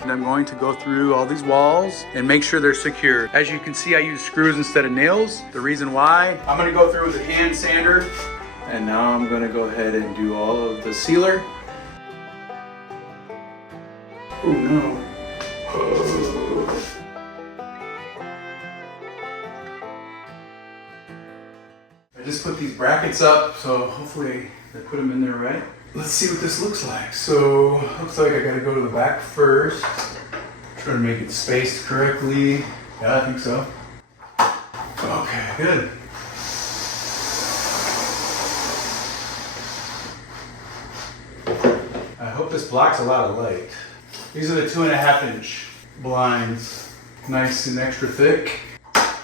And I'm going to go through all these walls and make sure they're secure. As you can see, I use screws instead of nails. The reason why, I'm gonna go through with a hand sander. And now I'm gonna go ahead and do all of the sealer. Oh no. I just put these brackets up, so hopefully I put them in there right. Let's see what this looks like. So, looks like I gotta go to the back first. Try to make it spaced correctly. Yeah, I think so. Okay, good. I hope this blocks a lot of light. These are the 2.5-inch blinds. Nice and extra thick.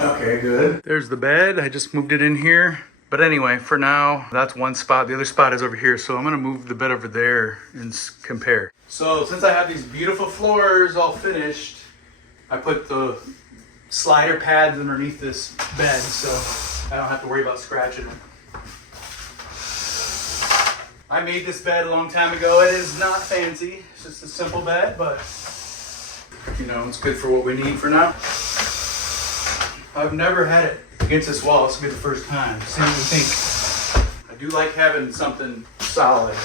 Okay, good. There's the bed. I just moved it in here. But anyway, for now, that's one spot. The other spot is over here. So I'm gonna move the bed over there and compare. So since I have these beautiful floors all finished, I put the slider pads underneath this bed so I don't have to worry about scratching them. I made this bed a long time ago. It is not fancy. It's just a simple bed, but you know, it's good for what we need for now. I've never had it against this wall. This will be the first time. See what you think. I do like having something solid.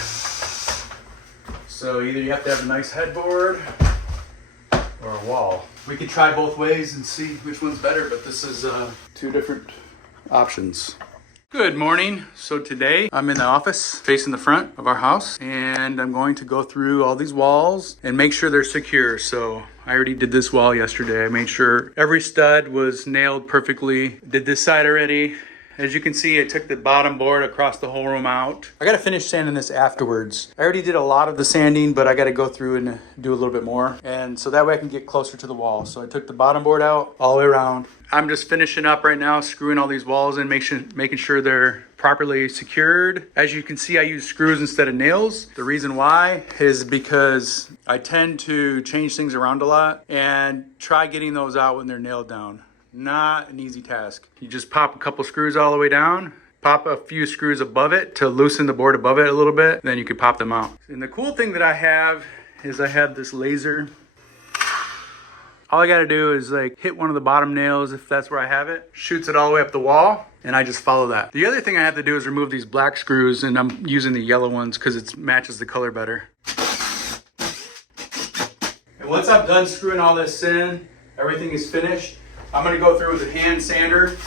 So either you have to have a nice headboard or a wall. We could try both ways and see which one's better, but this is two different options. Good morning. So today I'm in the office facing the front of our house and I'm going to go through all these walls and make sure they're secure. So I already did this wall yesterday. I made sure every stud was nailed perfectly. Did this side already. As you can see, I took the bottom board across the whole room out. I gotta finish sanding this afterwards. I already did a lot of the sanding, but I gotta go through and do a little bit more. And so that way I can get closer to the wall. So I took the bottom board out all the way around. I'm just finishing up right now, screwing all these walls in, making sure they're properly secured. As you can see, I use screws instead of nails. The reason why is because I tend to change things around a lot and try getting those out when they're nailed down. Not an easy task. You just pop a couple screws all the way down, pop a few screws above it to loosen the board above it a little bit, then you can pop them out. And the cool thing that I have is I have this laser. All I gotta do is like hit one of the bottom nails if that's where I have it, shoots it all the way up the wall, and I just follow that. The other thing I have to do is remove these black screws, and I'm using the yellow ones because it matches the color better. And once I'm done screwing all this in, everything is finished, I'm gonna go through with a hand sander,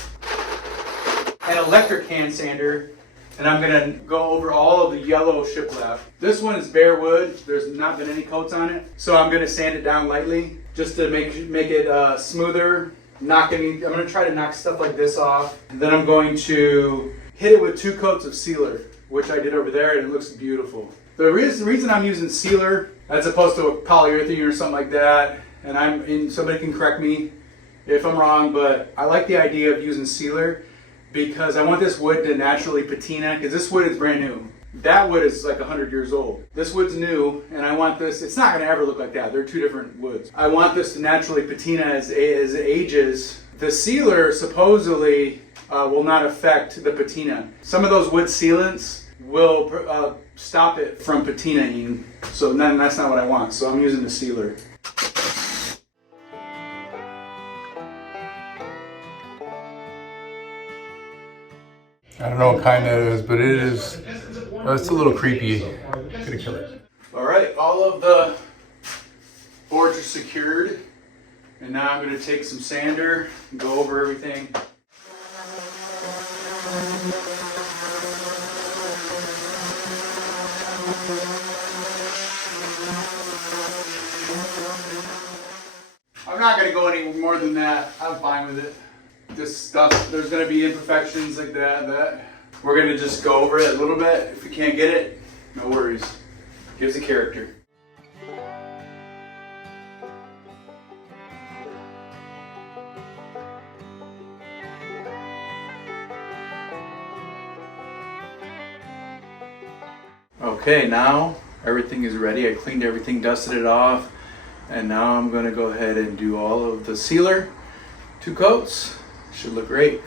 an electric hand sander, and I'm gonna go over all of the yellow shiplap. This one is bare wood. There's not been any coats on it. So I'm gonna sand it down lightly just to make it smoother. I'm gonna try to knock stuff like this off. And then I'm going to hit it with 2 coats of sealer, which I did over there, and it looks beautiful. The reason I'm using sealer as opposed to a polyurethane or something like that, and somebody can correct me if I'm wrong, but I like the idea of using sealer because I want this wood to naturally patina, because this wood is brand new. That wood is like 100 years old. This wood's new, and I want this, it's not gonna ever look like that. They're 2 different woods. I want this to naturally patina as it ages. The sealer supposedly will not affect the patina. Some of those wood sealants will stop it from patinaing, so then that's not what I want. So I'm using the sealer. I don't know what kind that is, but it is, it's a little creepy. Gonna kill it. All right, all of the boards are secured. And now I'm gonna take some sander and go over everything. I'm not gonna go any more than that. I'm fine with it. This stuff, there's gonna be imperfections like that. We're gonna just go over it a little bit. If we can't get it, no worries. Gives it character. Okay, now everything is ready. I cleaned everything, dusted it off, and now I'm gonna go ahead and do all of the sealer. 2 coats. Should look great.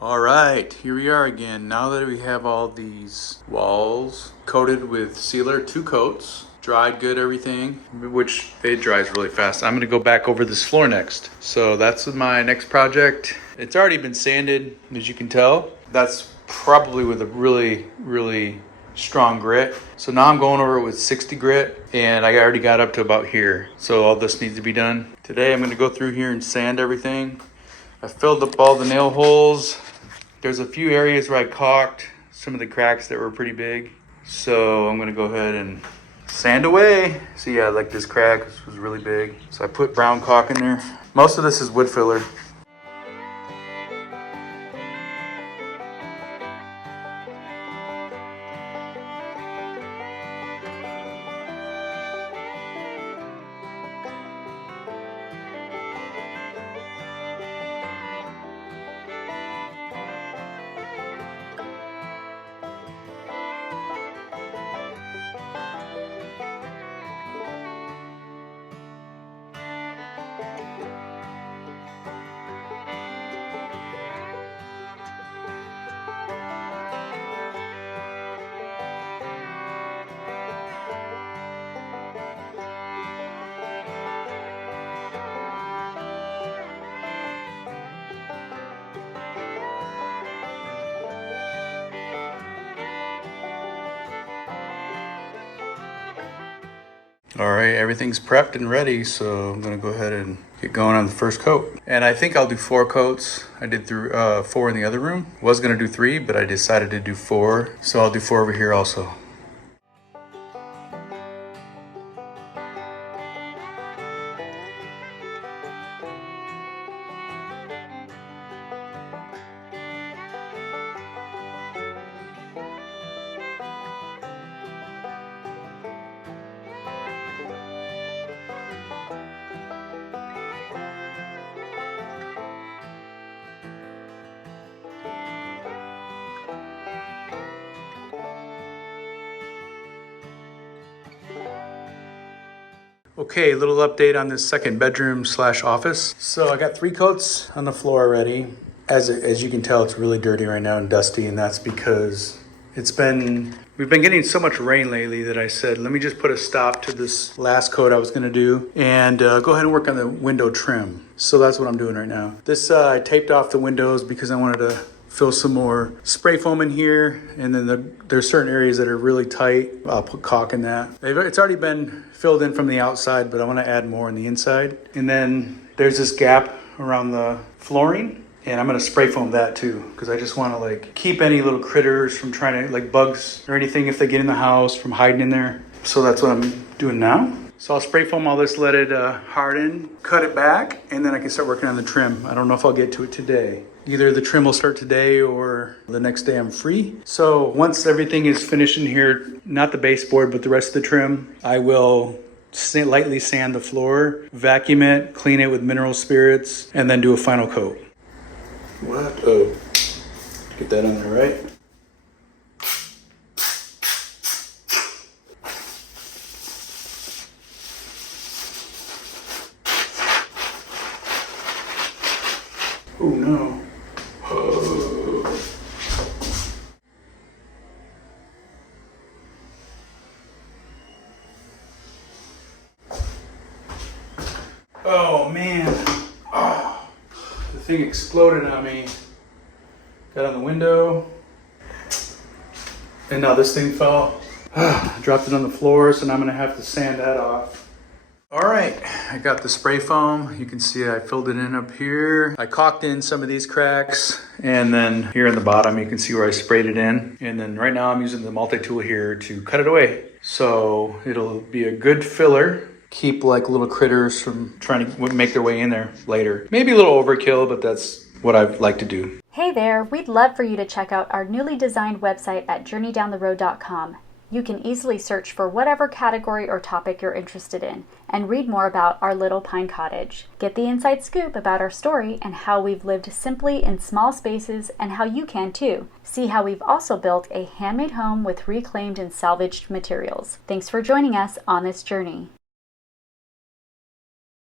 All right, here we are again. Now that we have all these walls coated with sealer, 2 coats, dried good, everything, which it dries really fast. I'm gonna go back over this floor next. So that's my next project. It's already been sanded, as you can tell. That's probably with a really strong grit. So now I'm going over it with 60 grit, and I already got up to about here. So all this needs to be done. Today I'm gonna go through here and sand everything. I filled up all the nail holes. There's a few areas where I caulked some of the cracks that were pretty big. So I'm gonna go ahead and sand away. See, yeah, like this crack was really big. So I put brown caulk in there. Most of this is wood filler. All right, everything's prepped and ready, so I'm gonna go ahead and get going on the first coat. And I think I'll do 4 coats. I did 4 in the other room. Was gonna do 3, but I decided to do 4. So I'll do 4 over here also. Okay, a little update on this second bedroom / office. So I got 3 coats on the floor already. As you can tell, it's really dirty right now and dusty, and that's because we've been getting so much rain lately that I said, let me just put a stop to this last coat I was gonna do and go ahead and work on the window trim. So that's what I'm doing right now. This, I taped off the windows because I wanted to fill some more spray foam in here, and then there's certain areas that are really tight. I'll put caulk in that. It's already been filled in from the outside, but I want to add more on the inside. And then there's this gap around the flooring, and I'm going to spray foam that too, because I just want to like keep any little critters from trying to, like bugs or anything, if they get in the house, from hiding in there. So that's what I'm doing now. So I'll spray foam all this, let it harden, cut it back, and then I can start working on the trim. I don't know if I'll get to it today. Either the trim will start today or the next day I'm free. So once everything is finished in here, not the baseboard, but the rest of the trim, I will lightly sand the floor, vacuum it, clean it with mineral spirits, and then do a final coat. What? Oh, get that on there, right? Oh no. Oh man. Oh, the thing exploded on me. Got on the window. And now this thing fell. I dropped it on the floor, so now I'm gonna have to sand that off. All right, I got the spray foam. You can see I filled it in up here. I caulked in some of these cracks, and then here in the bottom, you can see where I sprayed it in. And then right now I'm using the multi-tool here to cut it away. So it'll be a good filler. Keep like little critters from trying to make their way in there later. Maybe a little overkill, but that's what I like to do. Hey there, we'd love for you to check out our newly designed website at journeydowntheroad.com. You can easily search for whatever category or topic you're interested in and read more about our little pine cottage. Get the inside scoop about our story and how we've lived simply in small spaces and how you can too. See how we've also built a handmade home with reclaimed and salvaged materials. Thanks for joining us on this journey.